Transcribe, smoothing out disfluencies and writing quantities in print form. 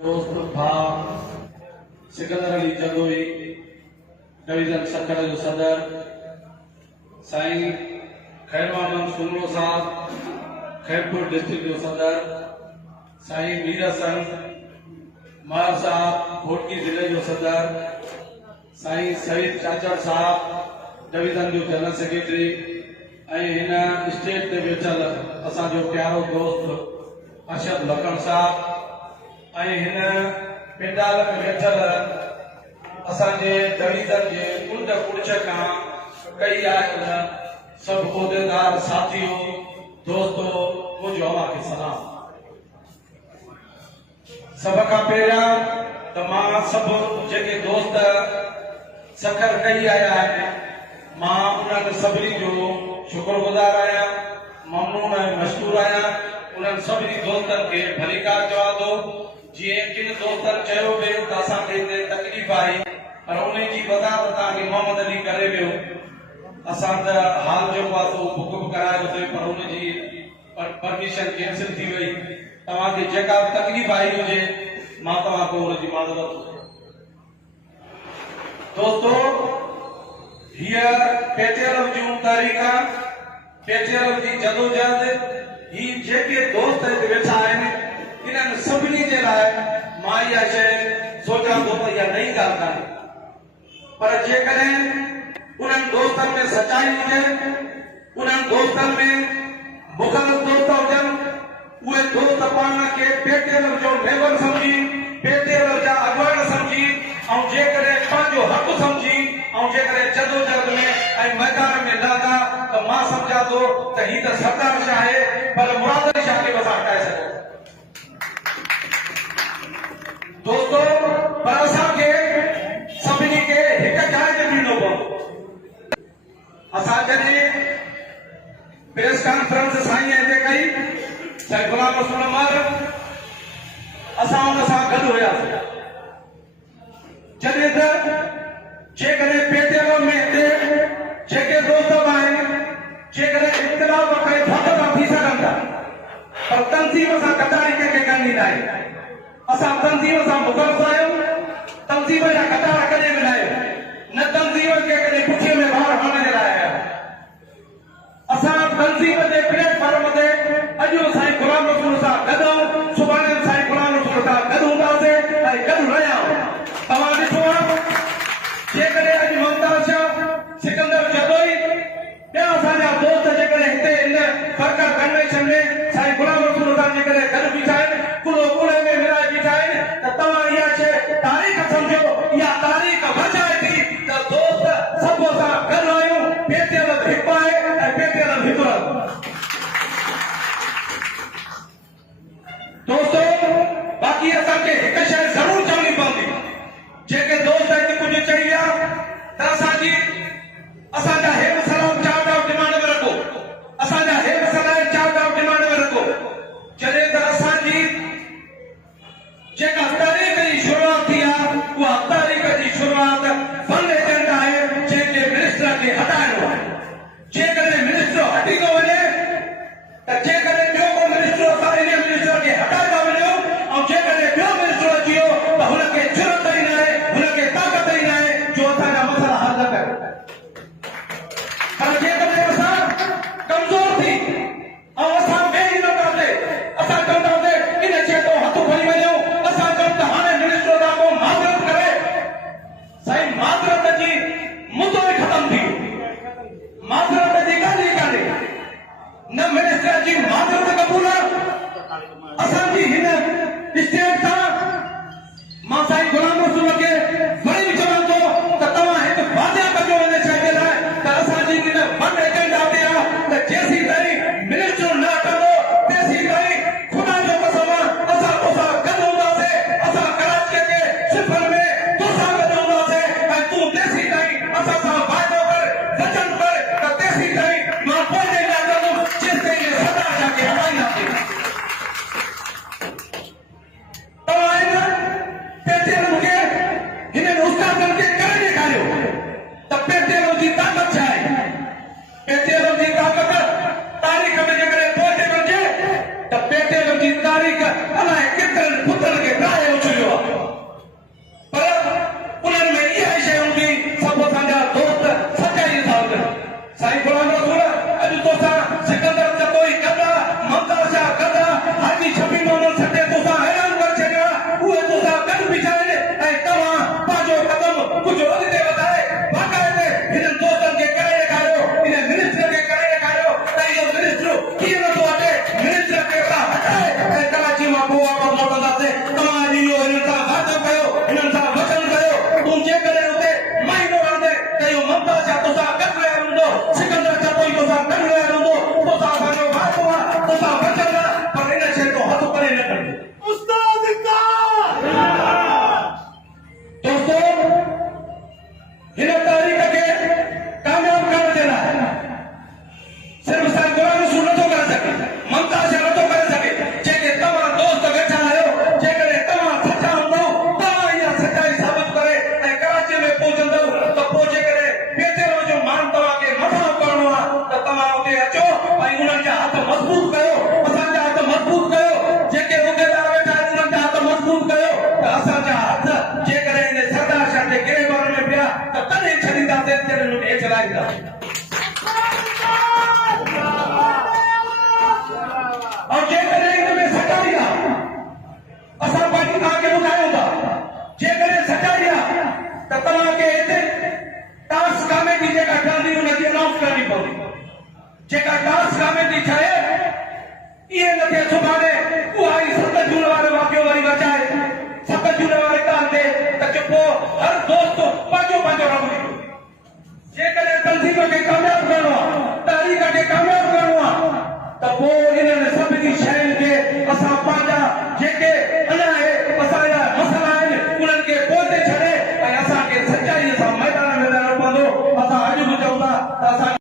दोस्त भाव सिकंदर अली जदोई डिवीजन सखर जो सदर साईं खैरमामन सुमरो साहब खैरपुर डिस्ट्रिक्ट जो सदर साईं मीर हसन मार साहब घोटकी जिले जो सदर साईं सईद चाचर साहब डिवीजन जो जनरल सेक्रेटरी इन स्टेज ते वेठल असांजो प्यारो दोस्त अरशद लखन साहब इन पिंडाल में वेठल असांजे डिवीजन के कुंड कुर्च का कई आयल सब उहदेदार साथियों दोस्तों मुझो के सलाम। सब का पहिरियां त मां सब जेके दोस्त सखर कई आया है मां उन्हनि सभिनी जो शुक्रगुजार आहियां, ममनून ऐं मशकूर आहियां। उन्हनि सभिनी दोस्तनि खे भलीकार चवां थो। जीअं किन दोस्तनि चयो पियो त असांखे हिते तकलीफ़ आई पर उन जी वज़ाहत तव्हांखे मोहम्मद अली करे वियो। असां त हाल जेको आहे सो बुक बि करायो हुते पर उन जी परमिशन कैंसिल थी वई। तव्हांखे जेका बि तकलीफ़ आई हुजे मां तव्हांखे उन जी माज़रत दोस्तों हिय पेटेल जूं तारीख़ पेटेल जी जदोजहद ही जेके दोस्त हिते वेठा आहिनि इन्हनि सभिनी जे लाइ मां इहा शइ सोचां थो त इहा नई ॻाल्हि कान्हे पर जेकॾहिं उन्हनि दोस्तनि में सचाई हुजे उन्हनि दोस्तनि में मुख़लिफ़ दोस्त हुजनि उहे दोस्त पाण खे पेटेल जो नेबर सम्झी पेटेल जा अॻुवान सम्झी ऐं जेकॾहिं पंहिंजो हक़ सम्झी ऐं जेकॾहिं जदोजहद में ऐं मैदान में लहंदा त मां सम्झां थो त ही त सरदार शाह आहे पर मुराद अली शाह खे बि असां हटाए सघूं। दोस्तों पर असांखे सभिनी खे हिक जाइ ते बीहणो पवंदो। असां जॾहिं प्रेस कॉन्फ्रेंस साईं हिते कई साईं गुलाम रसूल उमर असां हुन सां गॾु हुयासीं। जॾहिं त जेकॾहिं पेटेल में हिते जेके दोस्त आहिनि जेकॾहिं इख़्तिलाफ़ करे फक़त थी सघनि था पर तंज़ीम सां कटाई कंहिंखे करणी न आहे। असां तंज़ीम सां मुख़लिफ़ आहियूं, तंज़ीम जा कटार कॾहिं बि न आहियूं, न तंज़ीम खे कॾहिं पुठीअ में वार हणण जे लाइ आहियां। असां तंज़ीम जे प्लेटफॉर्म ते अॼु साईं गुलाम रसूल सां गॾु आहियूं, सुभाणे साईं गुलाम रसूल सां गॾु हूंदासीं ऐं गॾु रहिया आहियूं। तव्हां ॾिठो आहे जेकॾहिं अॼु मुमताज़ शाह सिकंदर जदोई ॿिया असांजा दोस्त जेकॾहिं हिते इन सरकार कन्वेंशन में साईं गुलाम रसूल सां जेकॾहिं गॾु बीठा आहिनि कुलो कुड़े में मिलाए बीठा आहिनि त तव्हां इहा शइ तारीख़ सम्झो। इहा तारीख़ वजाए थी त दोस्त सभु सां गॾु आहियूं। पेटेल हिकु आहे ऐं पेटेल हिकु आहे। दोस्तों बाक़ी असांखे हिकु शइ ज़रूरु चवणी पवंदी। जेके दोस्त हिते कुझु चई विया त असांजा हे मसला चार डाउट डिमांड में रखो, असांजा हे मसला चार डाउट डिमांड में रखो। जॾहिं त असांजी जेका तारीख़ जी शुरूआत थी आहे उहा तारीख़ जी शुरूआत फंड एजेंट आहे जंहिंखे मिनिस्टर खे हटाइणो आहे। जेकॾहिं मिनिस्टर हटी थो वञे त जेकॾहिं ॿियो को मिनिस्टर असां इन मिनिस्टर खे हटाए था वञूं ऐं जेकॾहिं ॿियो मिनिस्टर अची वियो त हुनखे ज़रूरत ई न आहे, हुनखे ताक़त ई न आहे जो असांजा मसइला हल न करे। पर जेकॾहिं असां कमज़ोर थी ऐं असां ॿिए नंबर ते असां चवंदासीं इन शइ तो हथ खणी वञूं, असां चऊं त हाणे मिनिस्टर सां को माज़रत करे। साईं माज़रत जी मुद्दो ई ख़तम थी वियो। माज़रत जी ॻाल्हि ई कान्हे, न मिनिस्टर जी माज़रत क़बूल आहे। असांजी हिन स्टेट सां मां साईं गुलाम रसूल खे वरी बि चवां थो त तव्हां हिकु वाज़िया कजो हिन शइ जे लाइ त असांजी हिन फंड एजेंडा ते आहे त जेसीं ताईं मिनिस्टर न हटंदो तेसीं ताईं ख़ुदा जो कसम असां तोसां गॾु हूंदासीं। असां कराचीअ जे सिफर में तोसां गॾु हूंदासीं ऐं तूं तेसीं ताईं असां सां वाइदो कर, वचन कर त तेसीं ताईं मां पंहिंजे लाइ कंदुमि जेसिताईं सरदार शाह खे हटाईंदासीं। तव्हां हिन पेटेल खे हिननि उस्तादनि खे करे ॾेखारियो त पेटेल जी ताक़त छा आहे। पेटेल जी ताक़त तारीख़ में जेकॾहिं पहुचे वञे त पेटेल जी तारीख़ अलाए केतिरनि पुतनि खे ठाहे चवंदासीं तव्हां इहो हिननि सां वादो कयो, हिननि सां वचन कयो, तूं जेकॾहिं हुते महीनो रहंदे त इहो ममता छा तोसां गॾु रहियल हूंदो, सिकंदर छा तोसां गॾु रहियल हूंदो, तोसां असांजो वादो आहे, तोसां वचन आहे, पर इन शइ तो हथ परे न करियो। दोस्तो, हिन तहरीक खे कामयाब करण जे लाइ सिर्फ़ असां क़ुरान सूं नथो करे सघे, ममता छा नथो करे सघे। जेके तव्हां दोस्त वेठा आहियो, जेकॾहिं तव्हां सचा हूंदव, तव्हां इहा सचाई साबित करे ऐं कराची में पहुचंदव त पोइ जेकॾहिं पेटेरो जो मान तव्हांखे मथां करणो आहे त तव्हां उते अचो ऐं उन्हनि जा हथ मज़बूत कयो, असांजा हथ मज़बूत कयो, जेके उहिदेदार वेठा आहिनि उन्हनि जा हथ मज़बूत कयो त असांजा हथ जेकॾहिं इन सरदार शाह जे गिरेबान में पिया त तॾहिं छॾींदासीं जॾहिं उन्हनि हेठि लाहींदासीं। और जेकॾहिं इन में सचाई आहे, असां पंहिंजी तव्हांखे ॿुधायूं था, जेकॾहिं सचाई आहे त तव्हांखे हिते टास्क कमेटी जेका ठहंदी उनजी अनाउंस करणी पवंदी। जेका टास्क कमेटी ठहे इहे न थिए सुभाणे उहा ई 7 जून वारो वाक़ियो वरी बचाए 7 जून वारे ॻाल्हि ते त चुपो हर दोस्त पंहिंजो पंहिंजो रंग ॾियो। जेकॾहिं तंज़ीम खे कामयाब करणो आहे, तहरीक खे कामयाब करणो आहे त पोइ इन्हनि सभिनी शयुनि खे असां पंहिंजा जेके अञा असांजा मसइला आहिनि उन्हनि खे पोइ छॾे ऐं असांखे सचाईअ सां मैदान में लहणो पवंदो। असां अॼु बि चऊं था त असां